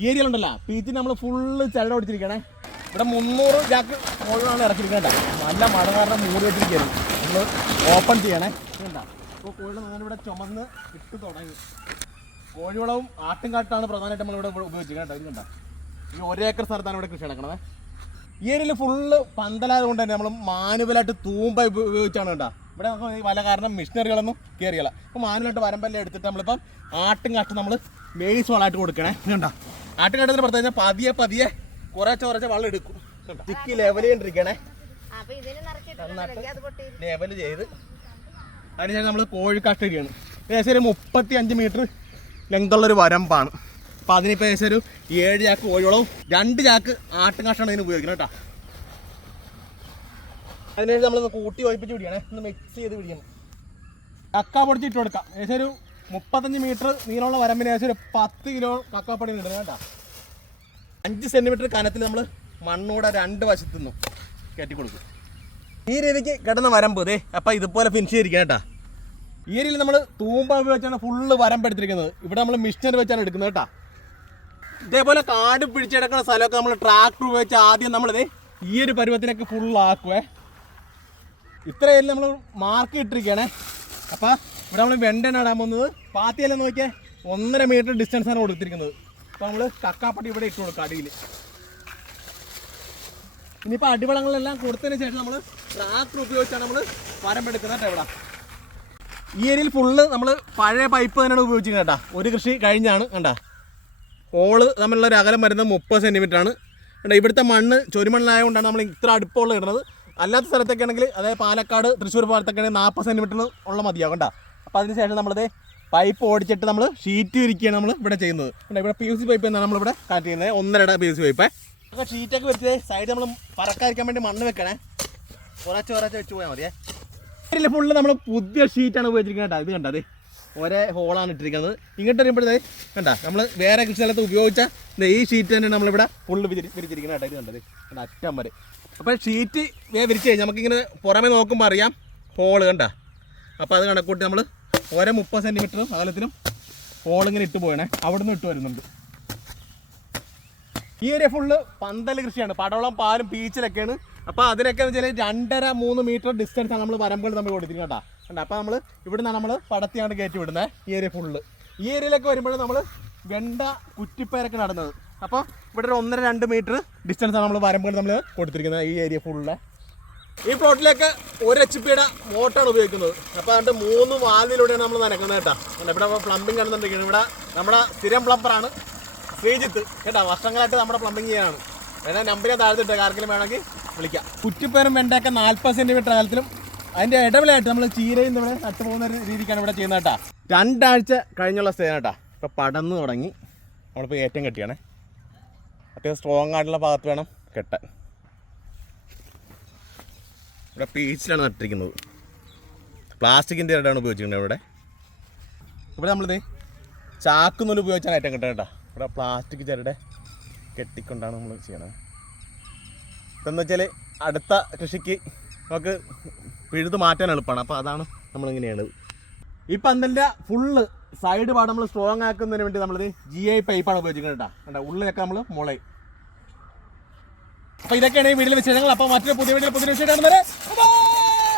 ഈ ഏരിയയിലുണ്ടല്ലോ പീച്ചിന് നമ്മൾ ഫുള്ള് ചരട് ഓടിച്ചിരിക്കണേ ഇവിടെ മുന്നൂറ് ചാക്ക് മുകളിലാണ് ഇറക്കിയിരിക്കേണ്ട നല്ല മഴ കാരണം മൂടി വെച്ചിരിക്കുകയാണ് നമ്മൾ ഓപ്പൺ ചെയ്യണേ. വേണ്ട ഇപ്പോൾ കോഴികൾ നമ്മളിവിടെ ചുമന്ന് ഇട്ട് തുടങ്ങി. കോഴിവളവും ആട്ടും കാട്ടാണ് പ്രധാനമായിട്ട് നമ്മളിവിടെ ഉപയോഗിച്ചിരിക്കുന്നത് കേട്ടോ ഈ ഒരേക്കർ സ്ഥലത്താണ് ഇവിടെ കൃഷി നടക്കണത്. ഈ ഏരിയയിൽ ഫുള്ള് പന്തലായത് കൊണ്ട് തന്നെ നമ്മൾ മാനുവലായിട്ട് തൂമ്പ ഉപയോഗിച്ചാണ് കേട്ടോ. ഇവിടെ നമുക്ക് ഈ വല കാരണം മെഷീനറികളൊന്നും കയറിയല്ല അപ്പോൾ മാനുവലായിട്ട് വരമ്പെല്ലാം എടുത്തിട്ട് നമ്മളിപ്പം ആട്ടും കാട്ടും നമ്മൾ മേയ്സ് വളമായിട്ട് കൊടുക്കണേ. കണ്ട? ആട്ടും കാട്ടത്തിന് പ്രത്യേകിച്ച് പതിയെ പതിയെ കുറച്ച് കുറച്ച് വളം എടുക്കും. കണ്ടോ? ചിക്കി ലെവൽ ചെയ്തിരിക്കണേ. അപ്പൊ ഇതിന് നിറച്ചിട്ടുണ്ടെങ്കിൽ അത് പൊട്ടി ലെവൽ ചെയ്ത് അതിനുശേഷം നമ്മൾ കോഴിക്കാട്ടരിയാണ് ഏകദേശം ഒരു മുപ്പത്തി അഞ്ച് മീറ്റർ ലെങ്തുള്ളൊരു വരമ്പാണ്. അപ്പം അതിനിപ്പോൾ ഏകദേശം ഒരു ഏഴ് ചാക്ക് കോഴിവളവും രണ്ട് ചാക്ക് ആട്ടും കാട്ടാണ് ഇതിന് ഉപയോഗിക്കുന്നത് കേട്ടോ. അതിനുശേഷം നമ്മൾ കൂട്ടി ഒഴിപ്പിച്ച് പിടിക്കണേ ഒന്ന് മിക്സ് ചെയ്ത് പിടിക്കണം കക്ക പൊടിച്ച് ഇട്ട് കൊടുക്കാം. ഏകദേശം ഒരു മുപ്പത്തഞ്ച് മീറ്റർ നീളമുള്ള വരമ്പിന് ഏകദേശം ഒരു പത്ത് കിലോ കക്കാപ്പൊടി ഉണ്ട് കേട്ടോ അഞ്ച് സെന്റിമീറ്റർ കനത്തിൽ നമ്മൾ മണ്ണൂടെ രണ്ട് വശത്തു നിന്നും കയറ്റി കൊടുക്കും. ഈ രീതിക്ക് കിടന്ന വരമ്പ് ദേ അപ്പം ഇതുപോലെ ഫിനിഷ് ചെയ്തിരിക്കണം കേട്ടോ ഈ രീതിയിൽ നമ്മൾ തൂമ്പ ഉപയോഗിച്ചാണ് ഫുള്ള് വരമ്പ് എടുത്തിരിക്കുന്നത്. ഇവിടെ നമ്മൾ മിഷനറി വെച്ചാണ് എടുക്കുന്നത് കേട്ടോ ഇതേപോലെ കാട് പിടിച്ചെടുക്കുന്ന സ്ഥലമൊക്കെ നമ്മൾ ട്രാക്ടർ ഉപയോഗിച്ച് ആദ്യം നമ്മളിത് ഈ ഒരു പരുവത്തിനൊക്കെ ഫുള്ളാക്കുവേ ഇത്ര ഏരിയയിൽ നമ്മൾ മാർക്ക് ഇട്ടിരിക്കുകയാണേ അപ്പം ഇവിടെ നമ്മൾ വെണ്ടയാണ് ഇടാൻ പോകുന്നത്. പാത്തിയെല്ലാം നോക്കിയാൽ ഒന്നര മീറ്റർ ഡിസ്റ്റൻസാണ് കൊടുത്തിരിക്കുന്നത്. അപ്പോൾ നമ്മൾ കക്കാപ്പട്ടി ഇവിടെ ഇട്ട് കൊടുക്കുക അടിയിൽ ഇനിയിപ്പോൾ അടിവളങ്ങളെല്ലാം കൊടുത്തതിന് ശേഷം നമ്മൾ ട്രാക്ടർ ഉപയോഗിച്ചാണ് നമ്മൾ വരമ്പെടുക്കുന്നത് കേട്ടോ ഇവിടെ. ഈ ഏരിയയിൽ ഫുള്ള് നമ്മൾ പഴയ പൈപ്പ് തന്നെയാണ് ഉപയോഗിച്ചിരിക്കുന്നത് കേട്ടോ. ഒരു കൃഷി കഴിഞ്ഞാണ് കണ്ട. ഹോൾ തമ്മിലുള്ള ഒരു അകലം വരുന്നത് മുപ്പത് സെന്റിമീറ്റർ ആണ്. കണ്ടോ ഇവിടുത്തെ മണ്ണ് ചൊരുമണ്ണായതുകൊണ്ടാണ് നമ്മൾ ഇത്ര അടുപ്പമുള്ള ഇടുന്നത്. അല്ലാത്ത സ്ഥലത്തൊക്കെ ആണെങ്കിൽ അതായത് പാലക്കാട് തൃശ്ശൂർ ഭാഗത്തൊക്കെ നാൽപ്പത് സെന്റിമീറ്റർ ഉള്ള മതിയാവും കേട്ടോ അപ്പോൾ അതിന് ശേഷം നമ്മളിത് പൈപ്പ് ഓടിച്ചിട്ട് നമ്മൾ ഷീറ്റ് വിരിക്കുകയാണ് നമ്മൾ ഇവിടെ ചെയ്യുന്നത്. ഇവിടെ പി യു സി പൈപ്പ് എന്നാണ് നമ്മളിവിടെ കണക്ട് ചെയ്യുന്നത്. ഒന്നരയുടെ പി യു സി പൈപ്പ് അപ്പോൾ ഷീറ്റൊക്കെ വെച്ച് സൈഡ് നമ്മൾ പറക്കാതിരിക്കാൻ വേണ്ടി മണ്ണ് വെക്കണേ. കുറച്ച് കുറച്ച് വെച്ച് പോയാൽ മതിയേ. ഇതിൽ ഫുള്ള് നമ്മൾ പുതിയ ഷീറ്റാണ് ഉപയോഗിച്ചിരിക്കുന്നത് കേട്ടോ ഇത് കണ്ടത് ഒരേ ഹോളാണ് ഇട്ടിരിക്കുന്നത്. ഇങ്ങോട്ട് വരുമ്പോഴേ കണ്ട നമ്മൾ വേറെ കൃഷി സ്ഥലത്ത് ഉപയോഗിച്ച ഈ ഷീറ്റ് തന്നെയാണ് നമ്മളിവിടെ ഫുള്ള് വിരി വിരിച്ചിരിക്കുന്നത് കേട്ടോ ഇത് കണ്ടത് കണ്ട അറ്റം വരെ. അപ്പോൾ ഷീറ്റ് വിരിച്ച് കഴിഞ്ഞാൽ നമുക്കിങ്ങനെ പുറമേ നോക്കുമ്പോൾ അറിയാം ഹോൾ കണ്ട. അപ്പോൾ അത് കണക്കൂട്ടി നമ്മൾ ഓരോ മുപ്പത് സെന്റിമീറ്ററും അകലത്തിലും ഹോൾ ഇങ്ങനെ ഇട്ട് പോയണേ. അവിടെ നിന്ന് ഇട്ട് വരുന്നുണ്ട്. ഈ ഏരിയ ഫുള്ള് പന്തൽ കൃഷിയാണ്. പടവളം പാലും പീച്ചിലൊക്കെയാണ്. അപ്പോൾ അതിനൊക്കെ എന്ന് വെച്ചാൽ രണ്ടര മൂന്ന് മീറ്റർ ഡിസ്റ്റൻസ് ആണ് നമ്മൾ വരമ്പുകൾ നമ്മൾ കൊടുത്തിരിക്കുന്നത് കേട്ടോ കണ്ടോ? അപ്പോൾ നമ്മൾ ഇവിടെ നിന്നാണ് നമ്മൾ പടത്തിയാണ് കയറ്റി വിടുന്നത് ഈ ഏരിയ ഫുള്ള് ഈ ഏരിയയിലൊക്കെ വരുമ്പോൾ നമ്മൾ വെണ്ട കുറ്റിപ്പയറൊക്കെ നടന്നത്. അപ്പോൾ ഇവിടെ ഒരു ഒന്നര രണ്ട് മീറ്റർ ഡിസ്റ്റൻസ് ആണ് നമ്മൾ വരമ്പുകൾ നമ്മൾ കൊടുത്തിരിക്കുന്നത് ഈ ഏരിയ ഫുള്ള് ഈ പ്ലോട്ടിലേക്ക് ഒരു എച്ച് പിയുടെ മോട്ടാണ് ഉപയോഗിക്കുന്നത്. അപ്പോൾ അതിന്റെ മൂന്ന് വാതിലൂടെയാണ് നമ്മൾ നനക്കുന്നത് കേട്ടോ. ഇവിടെ പ്ലംബിംഗ് ആണെന്നുണ്ടെങ്കിൽ ഇവിടെ നമ്മുടെ സ്ഥിരം പ്ലംബറാണ് ശ്രീജിത്ത്. കേട്ടോ വർഷങ്ങളായിട്ട് നമ്മുടെ പ്ലംബിംഗ് ചെയ്യാണ് വേണേൽ നമ്പർ ഞാൻ താഴ്ത്തിട്ട് ആർക്കെങ്കിലും വേണമെങ്കിൽ വിളിക്കാം. കുറ്റിപ്പേരും വെണ്ടയൊക്കെ നാൽപ്പത് സെന്റിമീറ്റർ അകലത്തിലും അതിന്റെ ഇടവിലായിട്ട് നമ്മൾ ചീരയും ഇവിടെ നട്ടു പോകുന്ന ഒരു രീതിക്കാണ് ഇവിടെ ചെയ്യുന്നത് കേട്ടോ. രണ്ടാഴ്ച കഴിഞ്ഞുള്ള സ്ഥലം കേട്ടോ. ഇപ്പോൾ പടന്ന് തുടങ്ങി. നമ്മളിപ്പോൾ ഏറ്റവും കെട്ടിയാണേ. അത്യാവശ്യം സ്ട്രോങ് ആയിട്ടുള്ള ഭാഗത്ത് വേണം കെട്ടാൻ ഇവിടെ പീച്ചിലാണ് നട്ടിരിക്കുന്നത് പ്ലാസ്റ്റിക്കിന്റെ ഇടമാണ് ഉപയോഗിച്ചിരിക്കുന്നത് ഇവിടെ ഇവിടെ നമ്മളിത് ചാക്കുനൂൽ ഉപയോഗിച്ചാണ് ഏറ്റവും കിട്ടുക കേട്ടോ ഇവിടെ പ്ലാസ്റ്റിക് ചിരടെ കെട്ടിക്കൊണ്ടാണ് നമ്മൾ ചെയ്യണത് ഇതെന്ന് വെച്ചാൽ അടുത്ത കൃഷിക്ക് നമുക്ക് പിഴുത് മാറ്റാൻ എളുപ്പമാണ് അപ്പോൾ അതാണ് നമ്മളിങ്ങനെയാണ് ഈ പന്തലിന്റെ ഫുള്ള് സൈഡ് പാട് നമ്മൾ സ്ട്രോങ് ആക്കുന്നതിന് വേണ്ടി നമ്മളിത് ജി ഐ പൈപ്പാണ് ഉപയോഗിക്കുന്നത് കേട്ടോ. ഉള്ളിലൊക്കെ നമ്മൾ മുളയും. അപ്പോൾ ഇതൊക്കെയാണ് ഈ വീട്ടിലെ വിശേഷങ്ങൾ. അപ്പോൾ മറ്റൊരു പുതിയ വീട്ടിൽ പുതിയ വിശേഷം